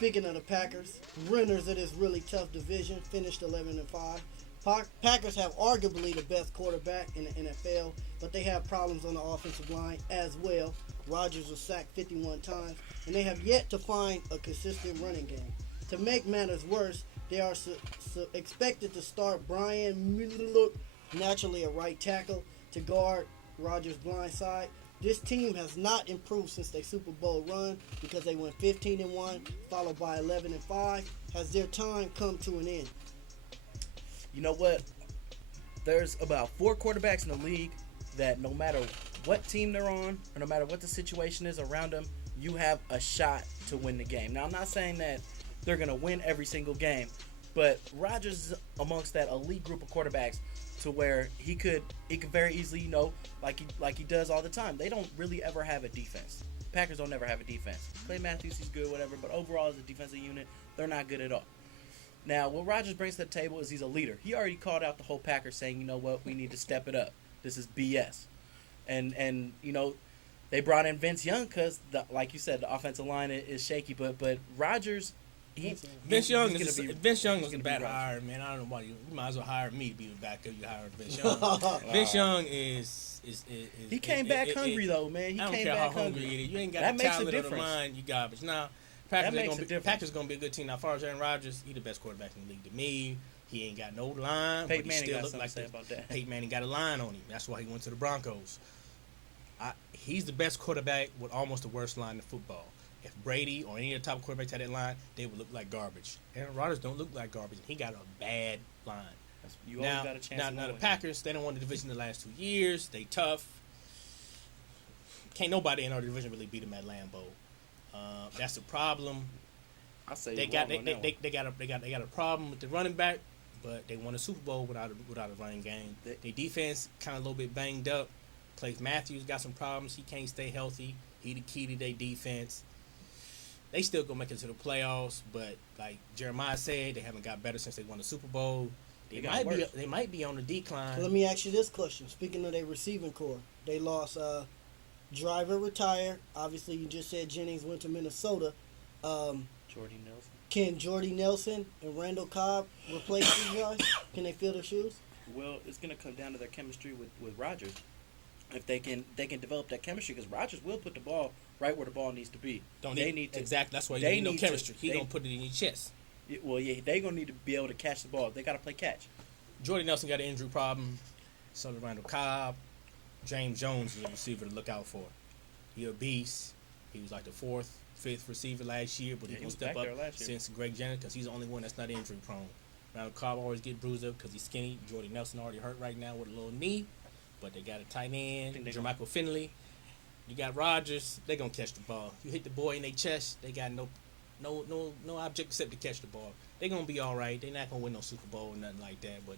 Speaking of the Packers, winners of this really tough division, finished 11-5. Packers have arguably the best quarterback in the NFL, but they have problems on the offensive line as well. Rodgers was sacked 51 times, and they have yet to find a consistent running game. To make matters worse, they are expected to start Brian Miller, naturally a right tackle, to guard Rodgers' blind side. This team has not improved since their Super Bowl run because they went 15-1, followed by 11-5. Has their time come to an end? You know what? There's about 4 quarterbacks in the league that no matter what team they're on, or no matter what the situation is around them, you have a shot to win the game. Now, I'm not saying that they're going to win every single game, but Rodgers is amongst that elite group of quarterbacks to where he could very easily, like he does all the time. They don't really ever have a defense. Packers don't ever have a defense. Clay Matthews, he's good, whatever, but overall as a defensive unit, they're not good at all. Now, what Rodgers brings to the table is he's a leader. He already called out the whole Packers saying, you know what, we need to step it up. This is BS. And they brought in Vince Young because, like you said, the offensive line is shaky, but Rodgers, Vince Young was a bad hire, man. I don't know why you might as well hire me to be the backup. You hired Vince Young. Wow. Vince Young is he came back hungry though, man. I don't care how hungry he is. You ain't got that the talent or the mind. You garbage. Now Packers gonna be a good team. Now, as far as Aaron Rodgers, he the best quarterback in the league to me. He ain't got no line, Peyton but he Manning still look like about that. Peyton Manning got a line on him. That's why he went to the Broncos. He's the best quarterback with almost the worst line in football. If Brady or any of the top quarterbacks had that line, they would look like garbage. Aaron Rodgers don't look like garbage. He got a bad line. You always got a chance. Now the Packers, they don't won the division the last 2 years. They tough. Can't nobody in our division really beat them at Lambeau. That's the problem. I say they got a problem with the running back, but they won a Super Bowl without a running game. Their defense kind of a little bit banged up. Clay Matthews got some problems. He can't stay healthy. He the key to their defense. They still gonna make it to the playoffs, but like Jeremiah said, they haven't got better since they won the Super Bowl. They might be on the decline. Let me ask you this question. Speaking of their receiving core, they lost Driver retired. Obviously, you just said Jennings went to Minnesota. Jordy Nelson. Can Jordy Nelson and Randall Cobb replace these guys? Can they fill their shoes? Well, it's gonna come down to their chemistry with Rodgers. If they can develop that chemistry, because Rodgers will put the ball right where the ball needs to be. Exactly. That's why you need no chemistry. He gonna put it in your chest. They gonna need to be able to catch the ball. They gotta play catch. Jordy Nelson got an injury problem. So did Randall Cobb. James Jones is a receiver to look out for. He a beast. He was like the 4th, 5th receiver last year, but he's gonna step up since Greg Jennings because he's the only one that's not injury prone. Randall Cobb always get bruised up because he's skinny. Jordy Nelson already hurt right now with a little knee. But they got a tight end, Jermichael Finley. You got Rodgers. They gonna catch the ball. You hit the boy in their chest. They got no object except to catch the ball. They gonna be all right. They not gonna win no Super Bowl or nothing like that, but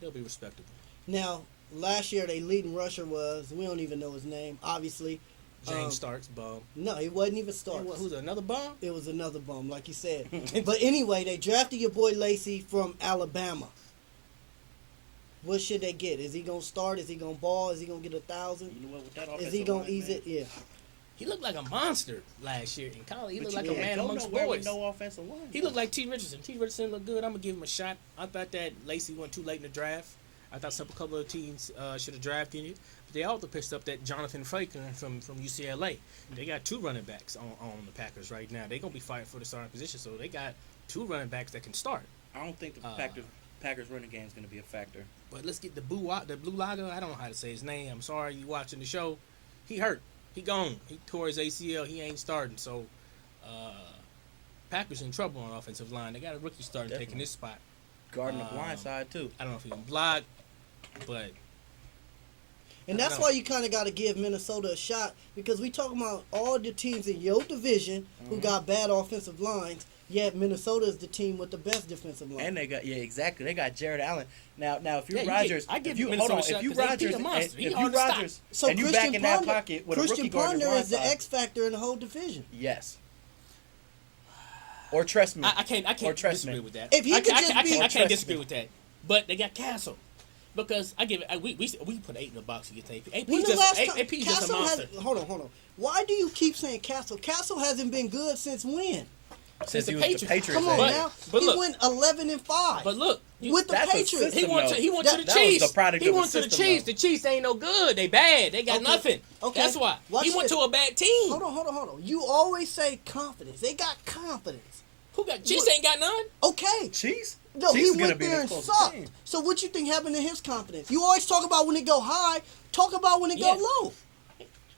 they'll be respectable. Now, last year their leading rusher was, we don't even know his name. Obviously, James Starks, bum. No, it wasn't even Starks. Who's another bum? It was another bum, like you said. But anyway, they drafted your boy Lacy from Alabama. What should they get? Is he gonna start? Is he gonna ball? Is he gonna get 1,000? You know what? With that offensive is he gonna line, ease man, it? Yeah. He looked like a monster last year in college. He looked like a man amongst boys. No offensive line. He looked like T. Richardson. T. Richardson looked good. I'm gonna give him a shot. I thought that Lacy went too late in the draft. I thought a couple of teams should have drafted it. But they also picked up that Jonathan Franklin from UCLA. They got 2 running backs on the Packers right now. They're gonna be fighting for the starting position, so they got 2 running backs that can start. I don't think the Packers running game is gonna be a factor. But let's get the Blue Lager. I don't know how to say his name. I'm sorry, you watching the show. He hurt. He gone. He tore his ACL. He ain't starting. So, Packers in trouble on offensive line. They got a rookie starting taking this spot. Guarding the blind side too. I don't know if he can block, but. And that's why you kind of got to give Minnesota a shot, because we talking about all the teams in your division who got bad offensive lines. Yet Minnesota is the team with the best defensive line. And they got Jared Allen. Now if you're Rodgers, if you back in that pocket with Christian a rookie guard Ponder is the X factor in the whole division. Yes. Or Trestman. I can't disagree with that. If he could just be, I can't disagree with that. But they got Castle. Because I give it, we put 8 in the box to get AP. AP's just a monster. Hold on. Why do you keep saying Castle? Castle hasn't been good since when? since the he was the Patriots. Patriots. Come on But- now. but he look- went 11-5. But look, with the that's a Patriots. he system, went though. to the That was the Chiefs. product He of a went to the system, Chiefs. though. The Chiefs ain't no good. They bad. They got Okay. nothing. Okay. That's why. Watch He went this. to a bad team. Hold on. You always say confidence. They got confidence. Who got Chiefs What- ain't got none? Okay. Chiefs? No, Chiefs he is gonna went be there the and closest sucked. team. So what you think happened to his confidence? You always talk about when it go high. Talk about when it Yeah. go low.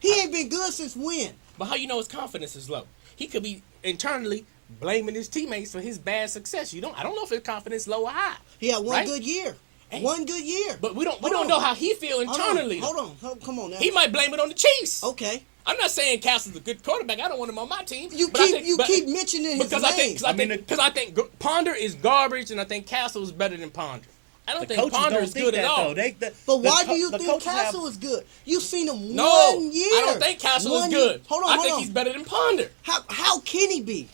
He ain't been good since when? But how you know his confidence is low? He could be internally blaming his teammates for his bad success. I don't know if his confidence is low or high. He had one Right? good year. Hey. One good year. But we don't on. know how he feel Hold internally. on. Come on now. He might blame it on the Chiefs. Okay. I'm not saying Castle's a good quarterback. I don't want him on my team. You but I keep think- but- keep mentioning his because name. I think Ponder is garbage, and I think Castle is better than Ponder. I don't The think coaches Ponder don't is think good that, at all. though. But why do you the think coaches have- Castle is good? You've seen him No, 1 year. I don't think Castle is One good. year. Hold I on. think he's better than Ponder How can he be?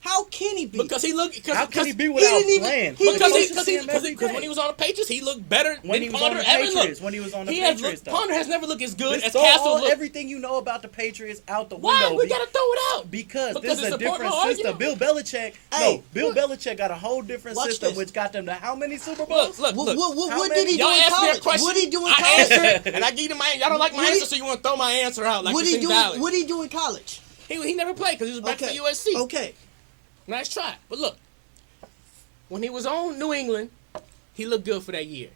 How can he be? because he look. How can he be he without didn't even- playing? he Because didn't The coaches see him every when day. he was on the Patriots, he looked better When he than was on Ponder the ever Patriots, looked. when he was on the He has Patriots, looked, though. Ponder has never looked as good Just as throw Castle looked. everything you know about the Patriots out the Why? window. We gotta throw it out. Because Because this is it's a a point different of system. argument. Bill Belichick, Hey, Bill look. Belichick got a whole different Watch system, this. which got them to how many Super Bowls? Look, what How what many- did he do Y'all in asked me a college? question. What did he do in I college? answered, and I give you my. Y'all don't like my What he- answer, so you want to throw my answer out like What it's did he do? invalid. What did he do in college? He never played because he was back Okay. to USC. Okay. Nice try. But look, when he was on New England, he looked good for that year.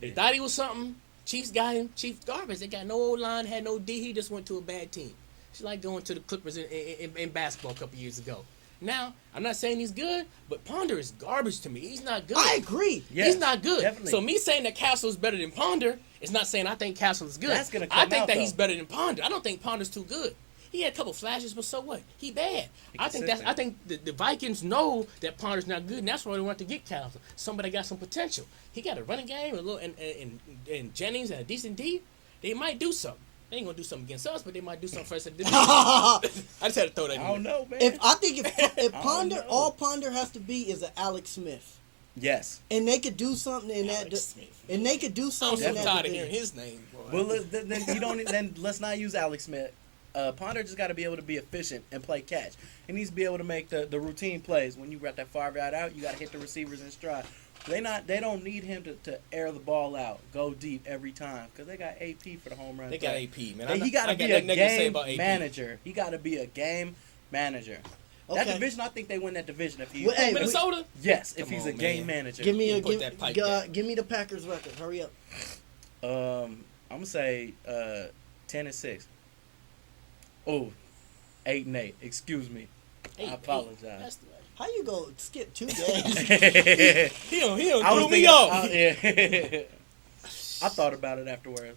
They thought he was something. Chiefs got him. Chiefs garbage. They got no O-line, had no D. He just went to a bad team. It's like going to the Clippers in basketball a couple years ago. Now, I'm not saying he's good, but Ponder is garbage to me. He's not good. I agree. Yes, He's not good. definitely. So me saying that Castle is better than Ponder is not saying I think Castle is good. That's gonna I come think out, that though. he's better than Ponder. I don't think Ponder's too good. He had a couple flashes, but so what? He bad. I think the Vikings know that Ponder's not good, and that's why they want to get Castle. Somebody got some potential. He got a running game, a little, and Jennings and a decent D. They might do something. They ain't gonna do something against us, but they might do something for us. I just had to throw that in I don't there. know, man. If I Ponder, don't know. all Ponder has to be is an Alex Smith, Yes. and they could do something in Alex that. Smith. And they could do I'm something so in that tired of division. hearing his name, boy. Well, then you don't. Then let's not use Alex Smith. Ponder just got to be able to be efficient and play catch. He needs to be able to make the routine plays. When you got that far route out, you got to hit the receivers in stride. They don't need him to air the ball out, go deep every time because they got AP for the home run. They got play. AP, man. And he got to be a nothing negative to say game about AP. manager. He got to be a game manager. That Okay. division, I think they win that division if he. Well, hey, Minnesota? yes, if Come he's on, a game man. manager. Give me You a put that pipe give me the Packers record. Hurry up. I'm gonna say 10-6. Oh, 8-8. Excuse me. I apologize. That's the- How you go skip 2 games? He don't I was threw me thinking- off. yeah. I thought about it afterward.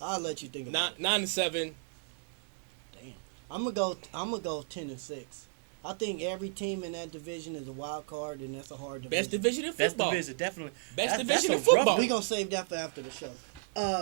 I'll let you think about it. 9-7. Damn. I'm gonna go 10-6. I think every team in that division is a wild card, and that's a hard division. Best division in Best football. division, definitely. Best That's division a in football. rough- We're gonna save that for after the show.